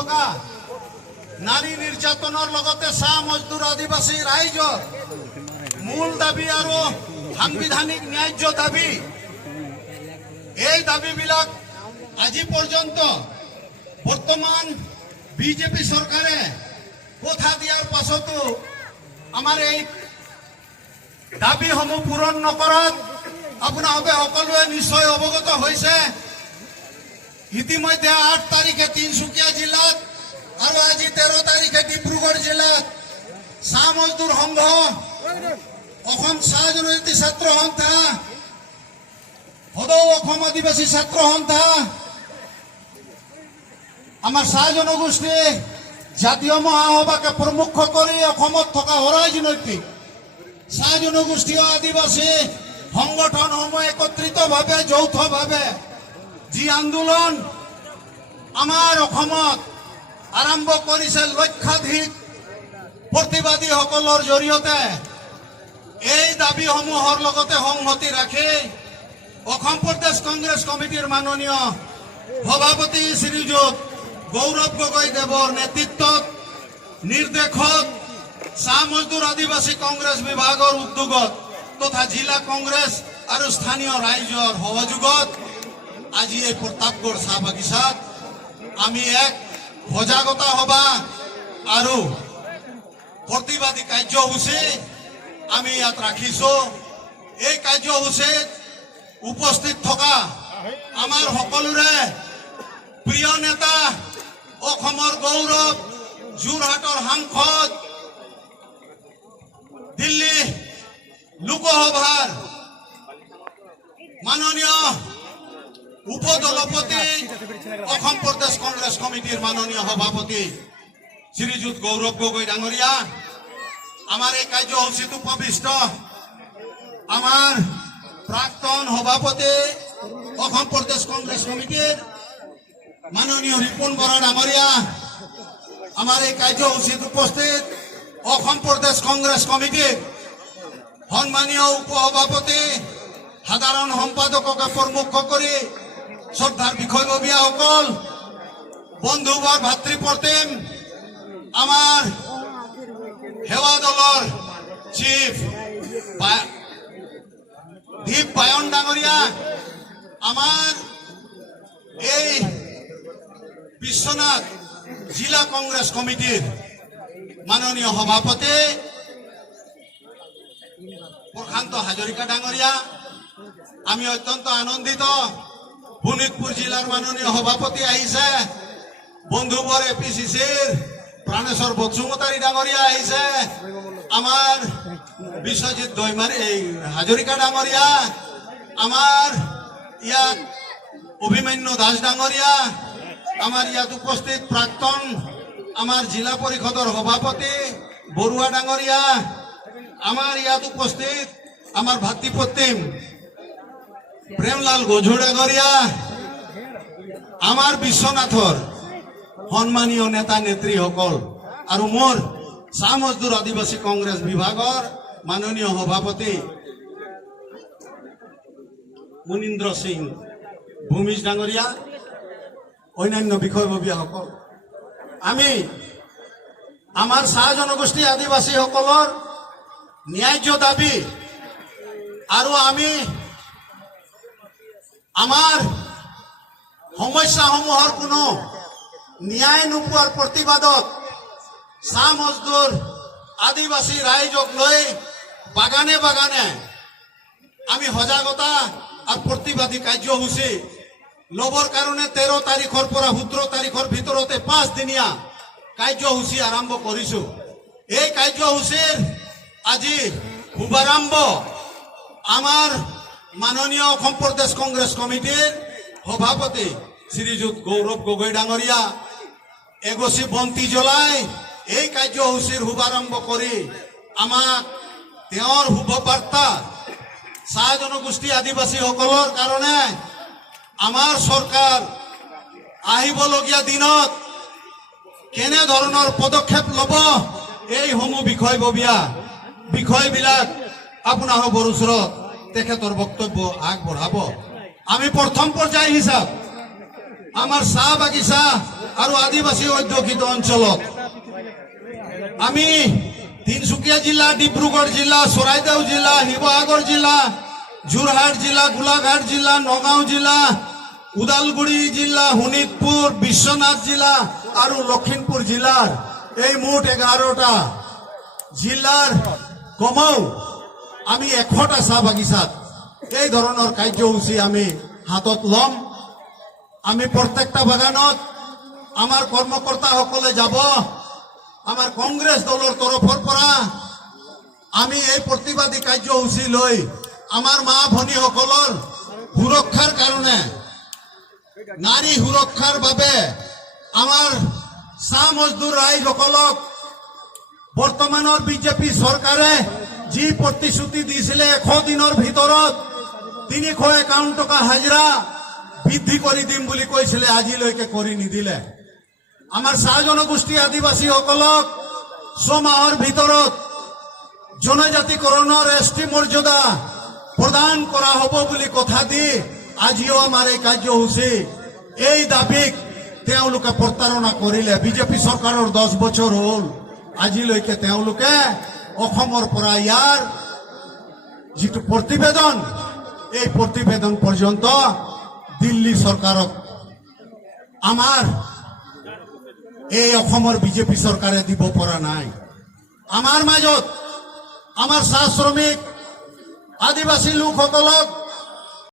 থকা নাৰী নিৰ্যাতনেৰ লগতে চাহ মজদুৰ আদিবাসী ৰাইজৰ মূল দাবী আৰু সাংবিধানিক ন্যায্য দাবী, এই দাবীবিলাক আজি পৰ্যন্ত বৰ্তমান বিজেপি সৰকাৰে কথা দিয়াৰ পাছতো আমাৰ এই দাবীসমূহ পূৰণ নকৰাত আপোনালোকে সকলোৱে নিশ্চয় অৱগত হৈছে। ইতিমধ্যে 8 তাৰিখে তিনচুকীয়া জিলাত আৰু আজি 13 তাৰিখে ডিব্ৰুগড় জিলাত চাহ মজদুৰ সংঘ, অসম চাহ জনজাতি ছাত্ৰ সন্থা, সদৌ অসম আদিবাসী ছাত্ৰ সন্থা, আমাৰ চাহ জনগোষ্ঠী জাতীয় মহাসভাকে প্ৰমুখ কৰি অসমত থকা অৰাজনৈতিক চাহ জনগোষ্ঠী আদিবাসী সংগঠনসমূহ একত্ৰিতভাৱে যৌথভাৱে যি আন্দোলন আমাৰ অসমত আৰম্ভ কৰিছে লক্ষাধিক প্ৰতিবাদীসকলৰ জৰিয়তে, এই দাবীসমূহৰ লগতে সংহতি ৰাখি অসম প্ৰদেশ কংগ্ৰেছ কমিটিৰ মাননীয় সভাপতি শ্ৰীযুত গৌৰৱ গগৈ দেৱৰ নেতৃত্বত নিৰ্দেশত চাহ মজদুৰ আদিবাসী কংগ্ৰেছ বিভাগৰ উদ্যোগত তথা জিলা কংগ্ৰেছ আৰু স্থানীয় ৰাইজৰ সহযোগত আজি এই প্ৰতাপগড় চাহ বাগিচাত আমি এক সজাগতা সভা আৰু প্ৰতিবাদী কাৰ্যসূচী আমি ইয়াত ৰাখিছো। এই কাৰ্যসূচীত উপস্থিত থকা আমাৰ সকলোৰে প্ৰিয় নেতা, অসমৰ গৌৰৱ, যোৰহাটৰ সাংসদ, দিল্লী লোকসভাৰ মাননীয় উপদলপতি, অসম প্ৰদেশ কংগ্ৰেছ কমিটিৰ মাননীয় সভাপতি শ্ৰীযুত গৌৰৱ গগৈ ডাঙৰীয়া, আমাৰ এই কাৰ্যসূচীত উপবিষ্ট আমাৰ প্ৰাক্তন সভাপতি অসম প্ৰদেশ কংগ্ৰেছ কমিটিৰ মাননীয় ৰিপুণ বৰা ডাঙৰীয়া, আমাৰ এই কাৰ্যসূচীত উপস্থিত অসম প্ৰদেশ কংগ্ৰেছ কমিটিৰ সন্মানীয় উপসভাপতি, সাধাৰণ সম্পাদককে প্ৰমুখ কৰি শ্ৰদ্ধাৰ বিষয়ববীয়াসকল, বন্ধুবৰ ভাতৃপ্ৰতিম, আমাৰ সেৱা দলৰ চিফ দীপ বায়ন ডাঙৰীয়া, আমাৰ এই বিশ্বনাথ জিলা কংগ্ৰেছ কমিটিৰ মাননীয় সভাপতি প্ৰশান্ত হাজৰিকা ডাঙৰীয়া, আমি অত্যন্ত আনন্দিত। শোণিতপুৰ জিলাৰ মাননীয় সভাপতি আহিছে, বন্ধুবৰ APCCৰ প্ৰাণেশ্বৰ বসুমতাৰী ডাঙৰীয়া আহিছে, আমাৰ বিশ্বজিৎ দৈমাৰী হাজৰিকা ডাঙৰীয়া, আমাৰ ইয়াত অভিমন্যু দাস ডাঙৰীয়া, আমাৰ ইয়াত উপস্থিত প্ৰাক্তন আমাৰ জিলা পৰিষদৰ সভাপতি বৰুৱা ডাঙৰীয়া, আমাৰ ইয়াত উপস্থিত আমাৰ ভাতৃপ্ৰতিম প্ৰেমলাল গজু ডাঙৰীয়া, আমাৰ বিশ্বনাথৰ সন্মানীয় নেতা নেত্ৰীসকল আৰু মোৰ চাহ মজদুৰ আদিবাসী কংগ্ৰেছ বিভাগৰ মাননীয় সভাপতি মুনীন্দ্ৰ সিং ভূমিজ ডাঙৰীয়া, অন্যান্য বিষয়ববীয়াসকল, আমি আমাৰ চাহ জনগোষ্ঠী আদিবাসীসকলৰ ন্যায্য দাবী আৰু আমি আমাৰ সমস্যাসমূহৰ কোনো ন্যায় নোপোৱাৰ প্ৰতিবাদত চাহ মজদুৰ আদিবাসী ৰাইজক লৈ বাগানে বাগানে আমি সজাগতা আৰু প্ৰতিবাদী কাৰ্যসূচী ল'বৰ কাৰণে 13 তাৰিখৰ পৰা 17 তাৰিখৰ ভিতৰতে 5 দিনীয়া কাৰ্যসূচী আৰম্ভ কৰিছো। এই কাৰ্যসূচীৰ আজি শুভাৰম্ভ আমাৰ মাননীয় অসম প্ৰদেশ কংগ্ৰেছ কমিটিৰ সভাপতি শ্ৰীযুত গৌৰৱ গগৈ ডাঙৰীয়া এগছি বন্তি জ্বলাই এই কাৰ্যসূচীৰ শুভাৰম্ভ কৰি আমাক তেওঁৰ শুভবাৰ্তা চাহ জনগোষ্ঠী আদিবাসীসকলৰ কাৰণে আমাৰ চৰকাৰ আহিবলগীয়া দিনত কেনে ধৰণৰ পদক্ষেপ ল'ব এইসমূহ বিষয়বিলাক আপোনালোকৰ ওচৰত তেখেতৰ বক্তব্য আগবঢ়াব। আমি প্ৰথম পৰ্যায় হিচাপ আমাৰ চাহ বাগিচা আৰু আদিবাসী অধ্যুষিত অঞ্চলত আমি তিনচুকীয়া জিলা, ডিব্ৰুগড় জিলা, চৰাইদেউ জিলা, শিৱসাগৰ জিলা, যোৰহাট জিলা, গোলাঘাট জিলা, নগাঁও জিলা, ওদালগুৰি জিলা, শোণিতপুৰ, বিশ্বনাথ জিলা আৰু লখিমপুৰ জিলাৰ এই মুঠ 11টা জিলাৰ কমেও আমি 100টা চাহ বাগিচাত এই ধৰণৰ কাৰ্যসূচী আমি হাতত ল'ম। আমি প্ৰত্যেকটা বাগানত আমাৰ কৰ্মকৰ্তাসকলে যাব। আমাৰ কংগ্ৰেছ দলৰ তৰফৰ পৰা আমি এই প্ৰতিবাদী কাৰ্যসূচী লৈ আমাৰ মা ভনীসকলৰ সুৰক্ষাৰ কাৰণে, নাৰী সুৰক্ষাৰ বাবে আমাৰ চাহ মজদুৰ ৰাইজসকলক বৰ্তমানৰ বিজেপি চৰকাৰে যি প্ৰতিশ্ৰুতি দিছিলে 100 দিনৰ ভিতৰত 351 টকা হাজিৰা বৃদ্ধি কৰি দিম বুলি কৈছিলে, আজিলৈকে কৰি নিদিলে। আমাৰ চাহ জনগোষ্ঠী আদিবাসীসকলক 6 মাহৰ ভিতৰত জনজাতিকৰণৰ ST মৰ্যাদা প্ৰদান কৰা হ'ব বুলি কথা দি আজিও আমাৰ এই কাৰ্যসূচী, এই দাবীক তেওঁলোকে প্ৰতাৰণা কৰিলে। বিজেপি চৰকাৰৰ 10 বছৰ হ'ল, আজিলৈকে তেওঁলোকে অসমৰ পৰা ইয়াৰ যিটো প্ৰতিবেদন, এই প্ৰতিবেদন পৰ্যন্ত দিল্লী চৰকাৰক আমাৰ এই অসমৰ বিজেপি চৰকাৰে দিব পৰা নাই। আমাৰ মাজত আমাৰ চাহ শ্ৰমিক আদিবাসী লোকসকলক